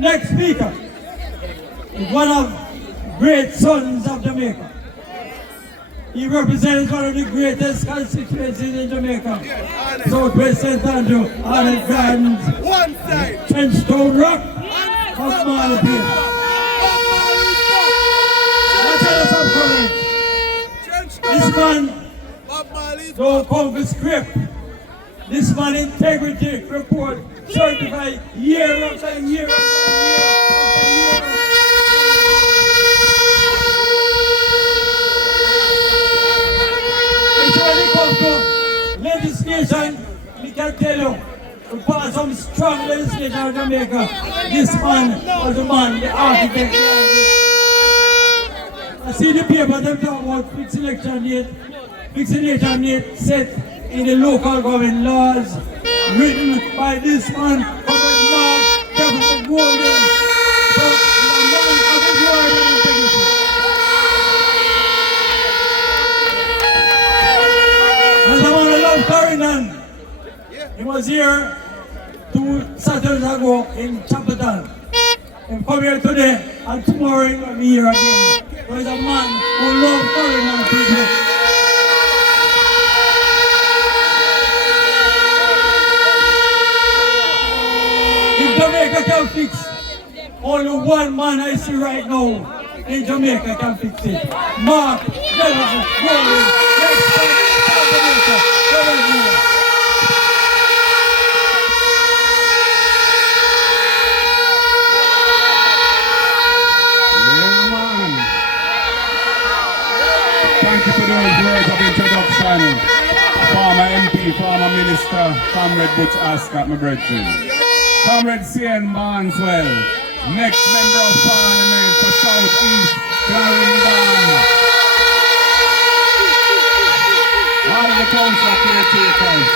next speaker is one of the great sons of Jamaica. He represents one of the greatest constituencies in Jamaica. Southwest St. Andrew, Arnold Gardens, Trenchtown Rock, of Marley Place. This man don't come for script. This man integrity report certified year after year after year after year. When it comes to legislation, we can tell you, we pass some strong legislation in Jamaica. This man was the man, the architect. I see the paper, them talk about fixed election date. Fixed election date set in the local government laws, written by this man, Government Mark, Government Golden. So, the man of his word and integrity. And the man I love Clarendon. He was here 2 Saturdays ago in Chapel. He come here today and tomorrow he will be here again. There is a man who loves Clarendon people. If Jamaica can fix, only one man I see right now in Jamaica can fix it. Mark, Nelson, Golden, next time, Jamaica, Jamaica. Thank you for those words of introduction. Former MP, former Minister, Comrade Butch Ascot, my brethren. Comrade C.N. Barneswell, next Member of Parliament for South East Clarendon. All the council caretakers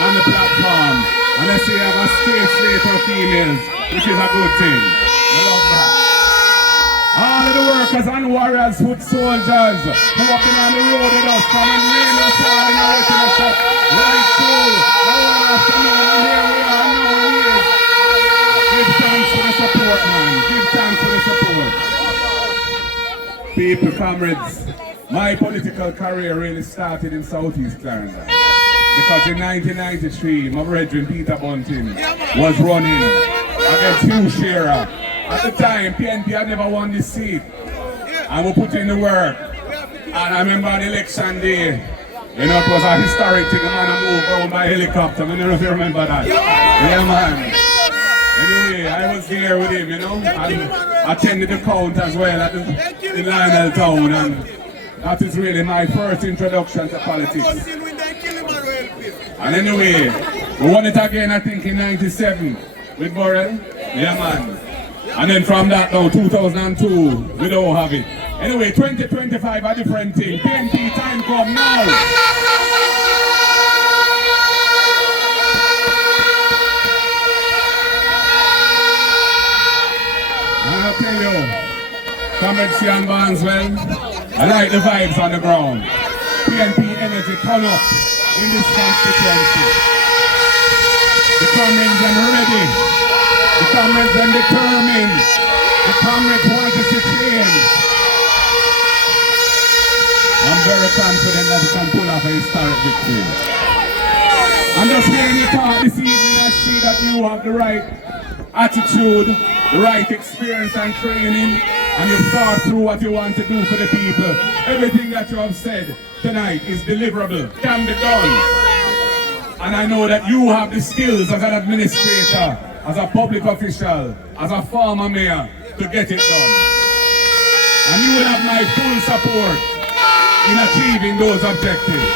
on the platform. And I see I have a state slate of females, which is a good thing. I love that. All of the workers and warriors, foot soldiers, who have been on the road with us, from and rain and fall in our waiting us up, right through the whole afternoon, and here we are now here. Give thanks for the support, man. Give thanks for the support. People, comrades, my political career really started in Southeast Clarendon. Because in 1993, my brethren Peter Bunting was running against Hugh Shearer. At the time, PNP had never won this seat. And we put in the work. And I remember the election day, you know, it was a historic thing. The man moved over by helicopter. I don't know if you remember that. Yeah, man. Anyway, I was there with him, you know, and attended the count as well at the Lionel Town. And that is really my first introduction to politics. And anyway, we won it again, I think, in 97 with Burrell. Yeah, man. And then from that now, 2002, we don't have it. Anyway, 2025 a different thing. PNP time come now. I'll tell you, Comrade C.N. Barneswell, I like the vibes on the ground. PNP energy turn up in this constituency. The comrades are ready. The comrades are determined. The comrades want to see change. I'm very confident that we can pull off a historic victory. I'm just hearing you talk this evening. I see that you have the right attitude, the right experience and training, and you've thought through what you want to do for the people. Everything that you have said tonight is deliverable, can be done. And I know that you have the skills as an administrator, as a public official, as a former mayor, to get it done. And you will have my full support in achieving those objectives.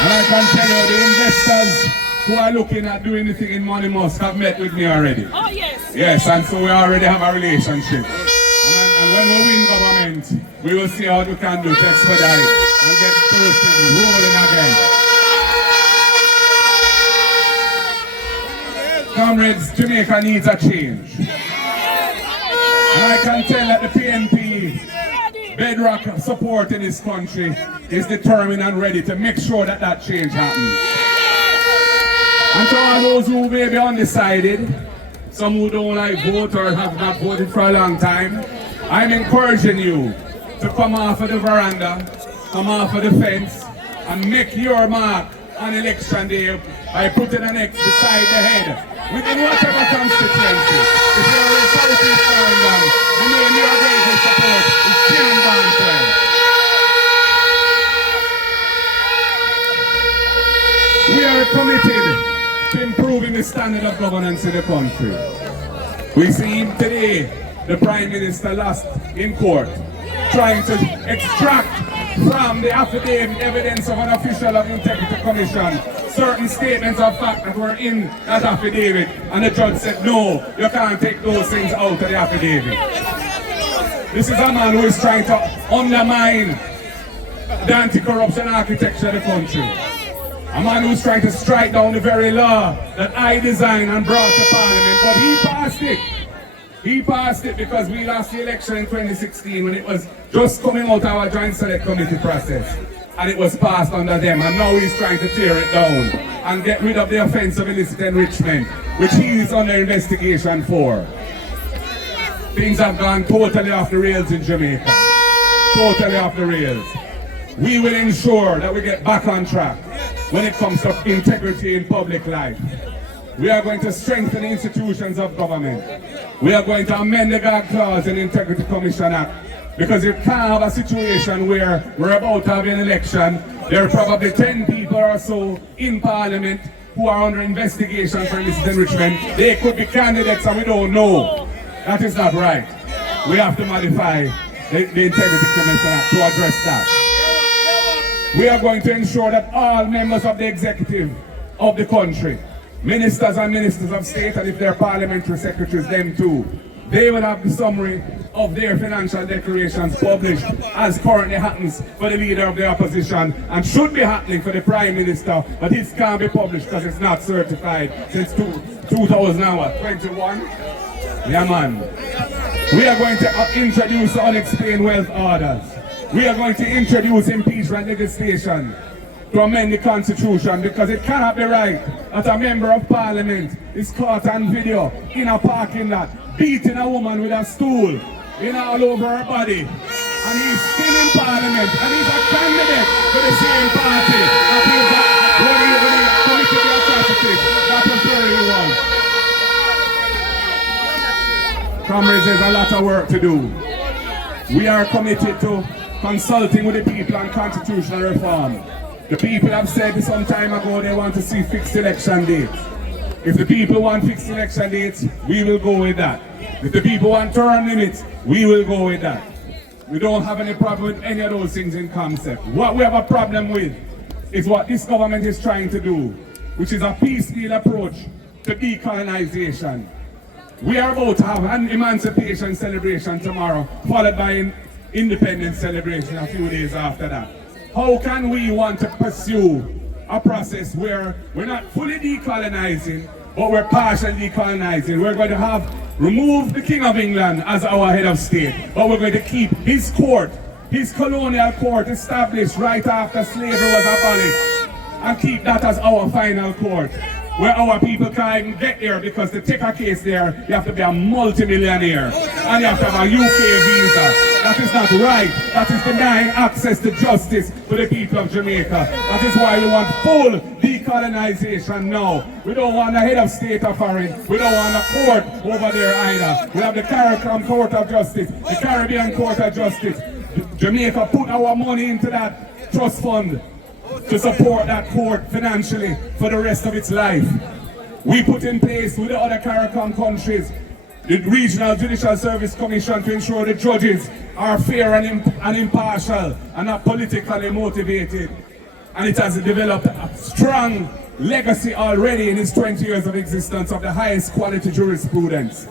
And I can tell you, the investors who are looking at doing the thing in Money Musk have met with me already. Oh, yes. Yes, and so we already have a relationship. And when we win government, we will see how we can do to expedite and get those things rolling again. Comrades, Jamaica needs a change. And I can tell that the PNP bedrock support in this country is determined and ready to make sure that that change happens. And to all those who may be undecided, some who don't like vote or have not voted for a long time, I'm encouraging you to come off of the veranda, come off of the fence, and make your mark on election day by putting an X beside the head within whatever constituency. If you're in Southeast Clarendon, the name you are going to support is Kieran Barnswell. We are committed to improving the standard of governance in the country. We see today the Prime Minister lost in court, trying to extract from the affidavit evidence of an official of the Integrity Commission certain statements of fact that were in that affidavit, and the judge said, no, you can't take those things out of the affidavit. This is a man who is trying to undermine the anti-corruption architecture of the country. A man who's trying to strike down the very law that I designed and brought to Parliament, but he passed it. He passed it because we lost the election in 2016 when it was just coming out of our Joint Select Committee process. And it was passed under them, and now he's trying to tear it down and get rid of the offense of illicit enrichment, which he is under investigation for. Things have gone totally off the rails in Jamaica. Totally off the rails. We will ensure that we get back on track when it comes to integrity in public life. We are going to strengthen the institutions of government. We are going to amend the gag clause in the Integrity Commission Act, because you can't have a situation where we're about to have an election. There are probably 10 people or so in Parliament who are under investigation for illicit enrichment. They could be candidates and we don't know. That is not right. We have to modify the Integrity Commission Act to address that. We are going to ensure that all members of the executive of the country, ministers and ministers of state, and if they're parliamentary secretaries, them too, they will have the summary of their financial declarations published as currently happens for the leader of the opposition and should be happening for the Prime Minister, but it can't be published because it's not certified since 2021. Yeah, man. We are going to introduce the unexplained wealth orders. We are going to introduce impeachment legislation to amend the Constitution, because it cannot be right that a member of Parliament is caught on video in a parking lot beating a woman with a stool all over her body, and he's still in Parliament, and he's a candidate for the same party that he's committed the atrocities. That was very wrong. Comrades, there's a lot of work to do. We are committed to consulting with the people on constitutional reform. The people have said some time ago they want to see fixed election dates. If the people want fixed election dates, we will go with that. If the people want term limits, we will go with that. We don't have any problem with any of those things in concept. What we have a problem with is what this government is trying to do, which is a piecemeal approach to decolonization. We are about to have an emancipation celebration tomorrow, followed by an independence celebration a few days after that. How can we want to pursue a process where we're not fully decolonizing, but we're partially decolonizing? We're going to remove the King of England as our head of state, but we're going to keep his court, his colonial court established right after slavery was abolished, and keep that as our final court, where our people can't even get there, because to take a case there, you have to be a multi-millionaire and you have to have a UK visa. That is not right. That is denying access to justice for the people of Jamaica. That is why we want full decolonization now. We don't want a head of state of foreign. We don't want a court over there either. We have the Caribbean Court of Justice, the Caribbean Court of Justice. Jamaica put our money into that trust fund to support that court financially for the rest of its life. We put in place with the other CARICOM countries the Regional Judicial Service Commission to ensure the judges are fair and impartial and not politically motivated. And it has developed a strong legacy already in its 20 years of existence of the highest quality jurisprudence.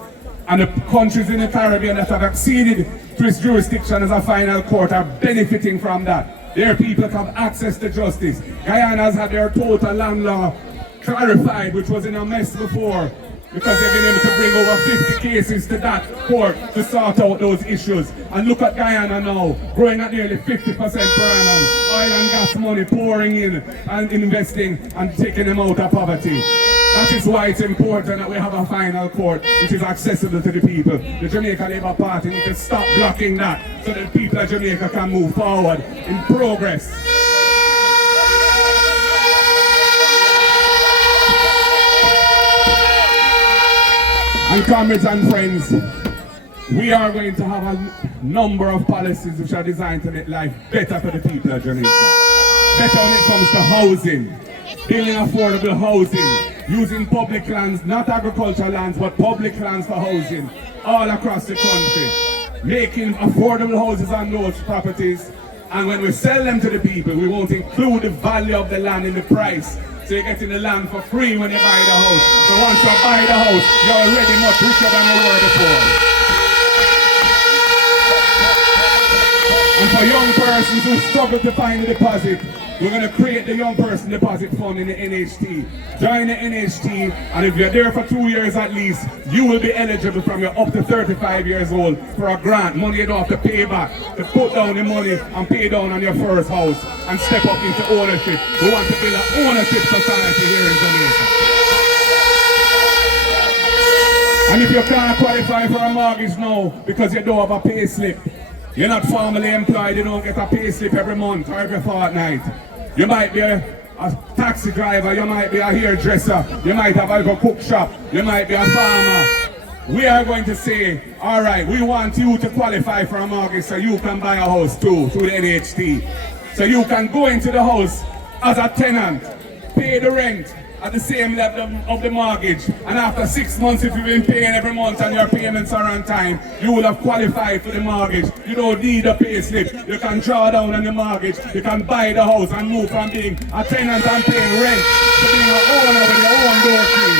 And the countries in the Caribbean that have acceded to its jurisdiction as a final court are benefiting from that. Their people have access to justice. Guyana has had their total land law clarified, which was in a mess before, because they've been able to bring over 50 cases to that court to sort out those issues. And look at Guyana now, growing at nearly 50% per annum. Oil and gas money pouring in and investing and taking them out of poverty. That is why it's important that we have a final court which is accessible to the people. The Jamaica Labour Party needs to stop blocking that so that the people of Jamaica can move forward in progress. And comrades and friends, we are going to have a number of policies which are designed to make life better for the people of Jamaica. Better when it comes to housing, building affordable housing, using public lands, not agricultural lands, but public lands for housing all across the country. Making affordable houses on those properties, and when we sell them to the people, we won't include the value of the land in the price. So you're getting the land for free when you buy the house. So once you buy the house, you're already much richer than you were before. And for young persons who struggle to find a deposit, we're going to create the Young Person Deposit Fund in the NHT. Join the NHT, and if you're there for 2 years at least, you will be eligible from you're up to 35 years old for a grant. Money you don't have to pay back, to put down the money and pay down on your first house and step up into ownership. We want to build an ownership society here in Jamaica. And if you can't qualify for a mortgage now because you don't have a pay slip, you're not formally employed, you don't get a pay slip every month or every fortnight. You might be a taxi driver, you might be a hairdresser, you might have a cook shop, you might be a farmer. We are going to say, all right, we want you to qualify for a mortgage so you can buy a house too, through the NHT. So you can go into the house as a tenant, pay the rent at the same level of the mortgage, and after 6 months, if you've been paying every month and your payments are on time, you will have qualified for the mortgage. You don't need a pay slip. You can draw down on the mortgage, you can buy the house and move from being a tenant and paying rent to being an owner with your own door key.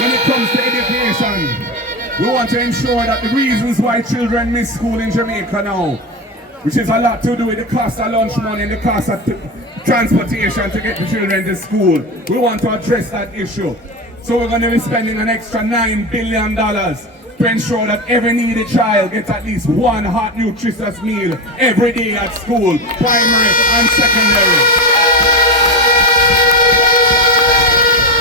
When it comes to education, we want to ensure that the reasons why children miss school in Jamaica now, which is a lot to do with the cost of lunch money and the cost of transportation to get the children to school. We want to address that issue. So we're going to be spending an extra $9 billion to ensure that every needy child gets at least one hot, nutritious meal every day at school, primary and secondary.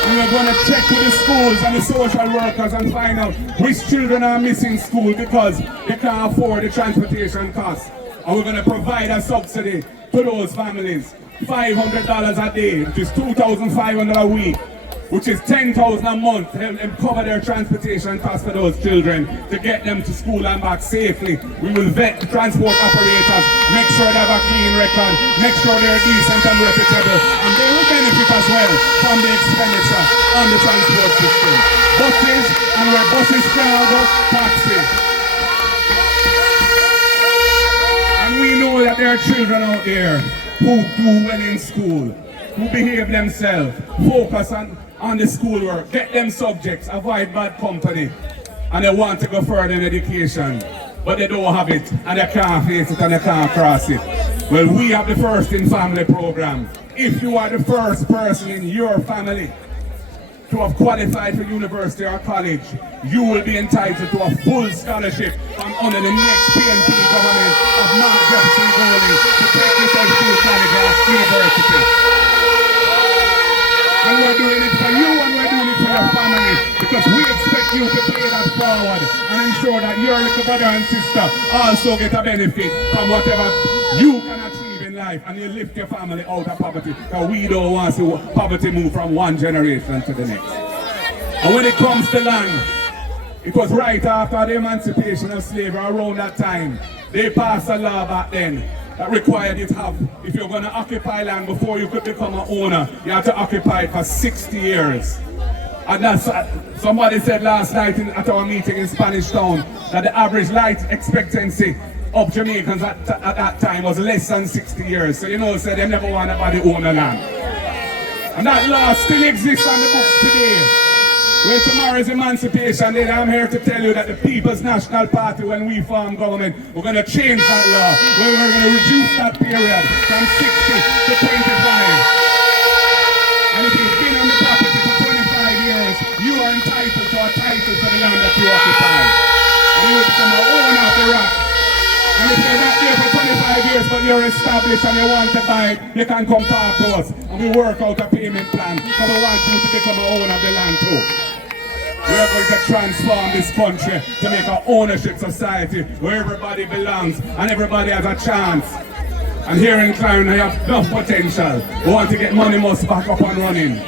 And we're going to check with the schools and the social workers and find out which children are missing school because they can't afford the transportation costs. And we're going to provide a subsidy to those families, $500 a day, which is $2,500 a week, which is $10,000 a month, and cover their transportation costs for those children to get them to school and back safely. We will vet the transport operators, make sure they have a clean record, make sure they're decent and reputable, and they will benefit as well from the expenditure on the transport system. Buses, and where buses can go, taxis. We know that there are children out there who do well in school, who behave themselves, focus on the schoolwork, get them subjects, avoid bad company, and they want to go further in education, but they don't have it, and they can't face it, and they can't cross it. Well, we have the First in Family program. If you are the first person in your family to have qualified for university or college, you will be entitled to a full scholarship from under the next PNP government of Mark Jefferson Golding to take yourself to college or university. And we're doing it for you and we're doing it for your family because we expect you to pay that forward and ensure that your little brother and sister also get a benefit from whatever you can achieve in life, and you lift your family out of poverty, because we don't want to see poverty move from one generation to the next. And when it comes to land, it was right after the emancipation of slavery around that time, they passed a law back then that required you to have, if you're going to occupy land before you could become an owner, you have to occupy it for 60 years. And that's, somebody said last night at our meeting in Spanish Town that the average life expectancy of Jamaicans at that time was less than 60 years. So you know, so they never want nobody own a land. And that law still exists on the books today. Well, tomorrow's emancipation day, I'm here to tell you that the People's National Party, when we form government, we're going to change that law. We're going to reduce that period from 60 to 25. And if you've been on the property for 25 years, you are entitled to a title for the land that you occupy. And you will become an owner of the rock. And if you're not there for 25 years, but you're established and you want to buy it, you can come talk to us. And we work out a payment plan. And we want you to become an owner of the land too. We are going to transform this country to make an ownership society where everybody belongs and everybody has a chance. And here in Clarendon, we have enough potential. We want to get Money Must back up and running.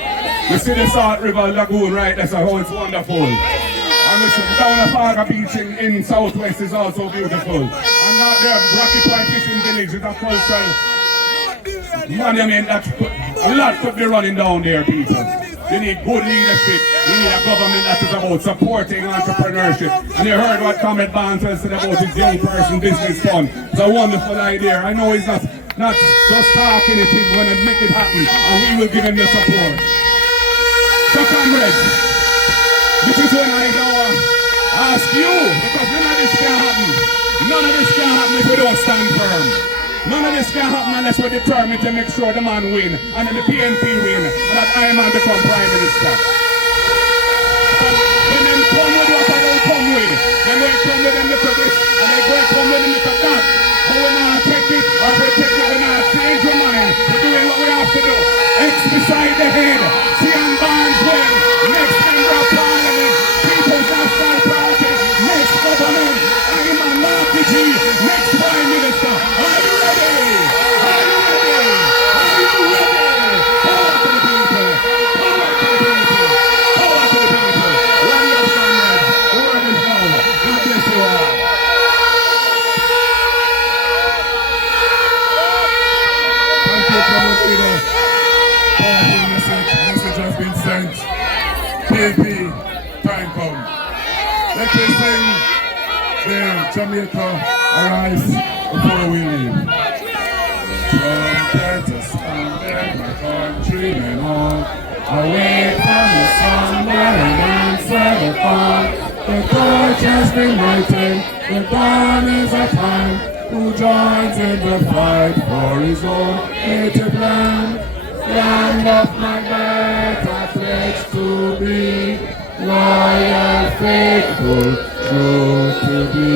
You see the Salt River Lagoon right there, so how it's wonderful. And listen, down at Farga Beach in Southwest is also beautiful. And out there, Rocky Point Fishing Village is a cultural monument that a lot could be running down there, people. You need good leadership. You need a government that is about supporting entrepreneurship. And you heard what Comrade Barnes said about his young person business fund. It's a wonderful idea. I know he's not just talking, it is going to make it happen. And we will give him the support. So comrades, this is when I now ask you, because none of this can happen. None of this can happen if we don't stand firm. None of this can happen unless we're determined to make sure the man win and then the PNP win and that I man become Prime Minister. So when them come with what I don't come with, then we come with them look at this and they go come with them look at that. But we not take it or we take it, we not change our mind. We're doing what we have to do. X beside the head, Sian Barnes win, next member of Parliament, People's National Party, next government, I'm a Marty G, next Prime Minister. Are you ready? Are you ready? Are you ready? Power to the people! Power to the people! Power to the people! Ready up, comrades. The word is now. God bless you all. Thank you, Comrade Leader. Powerful message has been sent. PNP, time come. Let us sing the Jamaica Arise before we leave. From there to stand my countrymen all, away from the sun, and answer the call. The torch has been lighted, the dawn is at hand. Who joins in the fight for his own native land? Land of my birth, I pledge to be loyal, faithful, true to be.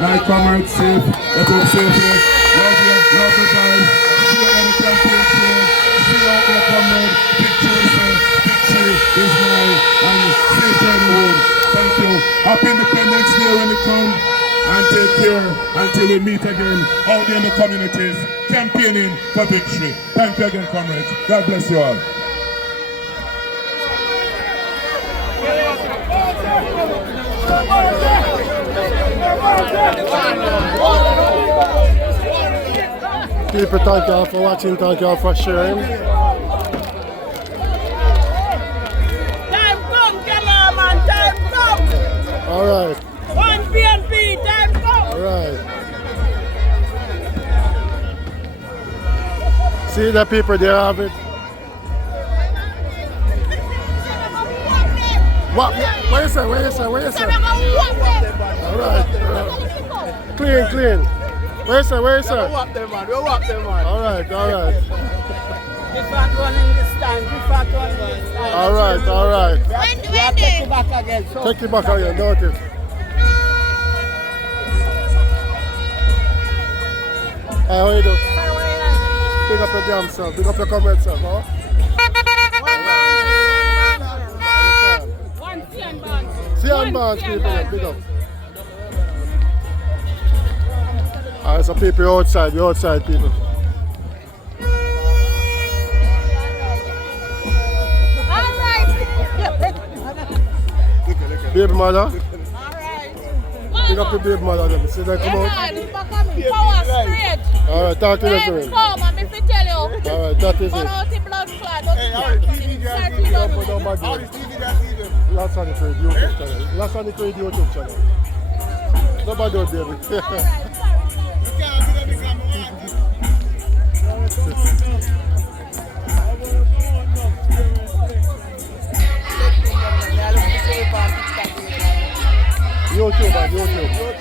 My comrades safe, the book safely. Love you, love the guys. See you on the campaign trail. See out there, comrade. Victory is mine. And safe journey home. Thank you. Happy Independence Day when it comes. And take care until we meet again out there in the communities, campaigning for victory. Thank you again, comrades. God bless you all. People, thank you all for watching, thank you all for sharing. Time come, cameraman, time come! Alright. One PNP, time come! Alright. See the people there have it. What? Where is it? Where is it? Where is it? Alright. Clean, clean. Where is it? Where is it? We'll walk them, man. We'll walk them, man. Alright, alright. Different one in this time, different one in this time. Alright, alright. We have to take it back again. So Take it back again, notice. Hey, how you do? Big up your damn self, big up your comment self, huh? one Sian Barnes. Sian Barnes people, big up. Alright, so people outside, the outside people. Baby mother, big up your baby mother, them. See them come out? Power straight. Alright, talk to them. Come on, if I tell you. Alright, that is Run it. out the blood clot. Don't Last on the trade YouTube channel. Last on the trade YouTube channel. Nobody do it, baby. YouTube, man, YouTube.